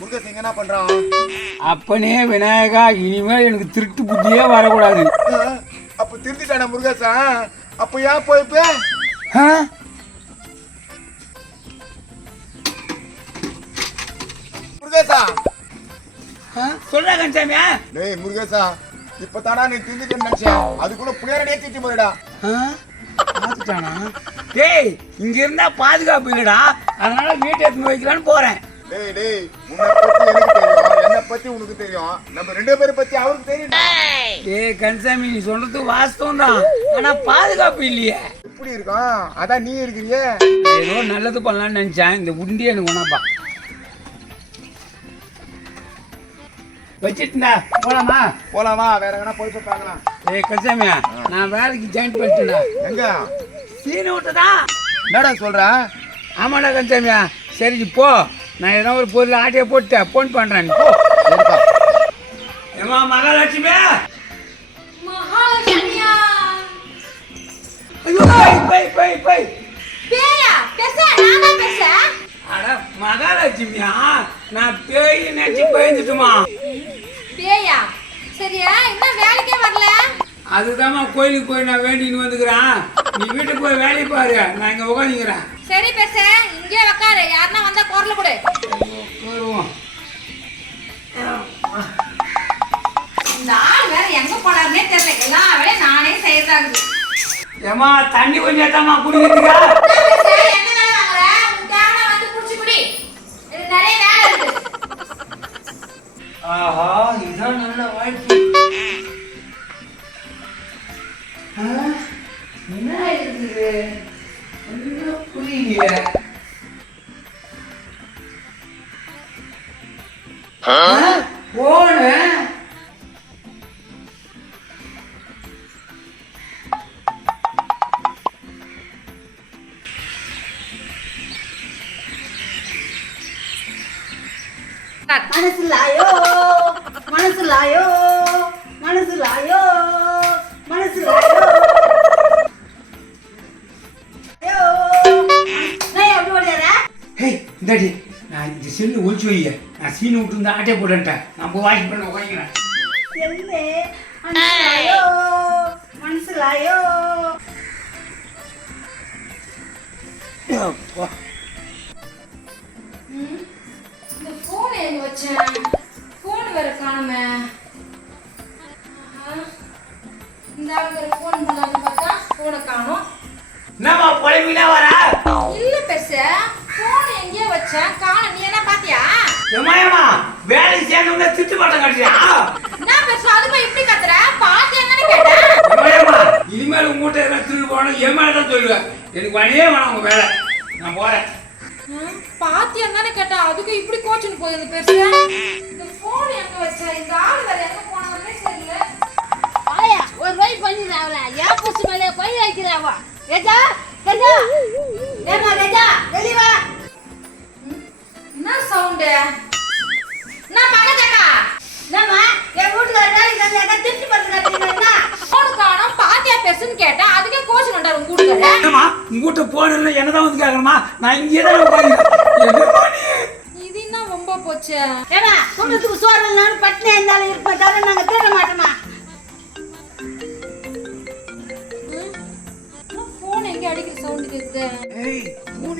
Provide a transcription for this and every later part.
முருகேசன் இங்க என்ன பண்றான்? அப்பனே விநாயகா இனிமேல் எனக்கு திருட்டு புத்தியே வரக்கூடாது. அப்ப திருத்திட்டானா முருகேசன் அப்ப ஏன் போய்ப்ப? முருகேசா? சொல்றா கன்சாமியா டேய் முருகேசா இப்ப தானா நீ திருந்திட்டு நினைச்சேன். அதுக்குள்ள புளியாரடியே திட்டி போயிடா டேய் இங்க இருந்தா பாதுகாப்பு இல்லடா. அதனால வீட்டை எடுத்து வைக்கலான்னு போறேன். டேய் டேய் உன்னை பத்தி எனக்கு தெரியும். என்னை பத்தி உனக்கு தெரியும். நம்ம ரெண்டு பேரை பத்தி அவருக்கு தெரியும் டேய் கன்சாமி நீ சொல்றது வாஸ்தவம் தான் ஆனா பாதுகாப்பு இல்லையே. எப்படி இருக்கான்? அதான் நீ இருக்கிறியே. ஏதோ நல்லது பண்ணலாம்னு நினைச்சேன். இந்த உண்டி எனக்கு ஒண்ணாப்பா வச்சிட்டுண்டா போலாமா? போலாமா? வேற எங்கனா போய் பார்க்கலாம். ஏய் கன்சாமியா நான் வேலைக்கு ஜாயின் பண்ணிட்டேன்டா. எங்க? சீனை விட்டதா என்னடா சொல்ற? ஆமாடா கன்சாமியா சரி போ. நான் ஏதோ ஒரு பொருள் ஆட்டையை போட்டு ஃபோன் பண்ணுறேன் ஏமா மகாலட்சுமி மகாலட்சுமியா? நான் தான் பேச. அட மகாலட்சுமியா நான் பேய் நினைச்சு பயந்துட்டுமா? பேயா சரியா? இன்னும் வேலைக்கே வரல? அதுதாம்மா கோயிலுக்கு போய் நான் வேண்டின்னு வந்துக்கிறேன். நீ வீட்டுக்கு போய் வேலையை பாரு. நான் இங்கே உட்காந்துக்கிறேன் சரி பேச. இங்கே உக்காரு. யாருன்னா வந்தா குரல் கொடு. வருவோம் இந்த ஆள் வேற எங்க போனாருன்னே தெரியல. எல்லா வேலையும் நானே செய்யறதாகுது. ஏமா தண்ணி கொஞ்சம் ஏத்தாமா ஆஹா நல்ல வாழ்க்கை. என்ன? இது ஒன்றும் புரியல. போன. மனசு லாயோ மனசு லாயோ மனசு லாயோ இந்தாடி நான் இந்த செல்லு ஒழிச்சு வைங்க. நான் சீனு விட்டு இருந்தா ஆட்டே போட்டுட்டேன் நான் போய் பண்ண உட்காந்துக்கிறேன் மனசுலாயோ? ஃபோன் எழுதி காணுமே. போகணும் என் மேலே தான் சொல்லுவேன் எனக்கு வழியே வேணாம் உங்க வேலை நான் போறேன். பாத்தியா தானே கேட்டேன் அதுக்கு இப்படி கோச்சுன்னு போகுது இந்த பெருசு? இந்த போன் எங்க வச்சேன் இந்த ஆள் வேற எங்க போனாங்கன்னே தெரியல. ஆயா ஒரு ரூபாய் பண்ணிடுறாங்களா ஏன் பூச்சி மேலே பை வைக்கிறாவா? கஜா கஜா ஏமா கஜா வெளிய வா. என்ன சவுண்டு என்னம்மா உங்ககிட்ட போன என்னதான் வந்து கேட்கணுமா நான் இங்கே தான் உட்காந்து இது என்ன ரொம்ப போச்சு? ஏமா குடும்பத்துக்கு சோறு இல்லைனாலும் பட்டினி இருந்தாலும் இருப்போம் தவிர நாங்க தேட மாட்டோமா? போன் எங்க அடிக்கிற சவுண்ட் கேக்குது? ஏய்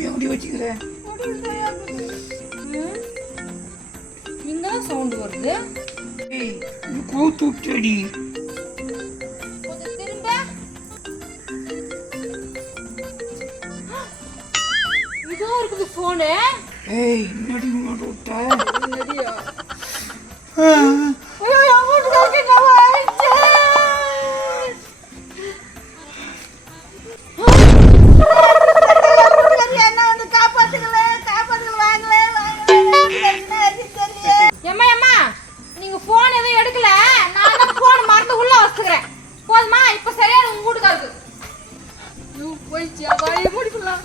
எப்படி வச்சுக்கிறேன் ம்? இங்கதான் சவுண்ட் வருது. ஏய் கூத்து நான் தான் போன் மறந்து உள்ள வச்சுக்கிறேன். போதுமா? இப்ப சரியான உங்க வீட்டுக்காருக்கு போயிடுச்சு அதான் முடிக்கலாம்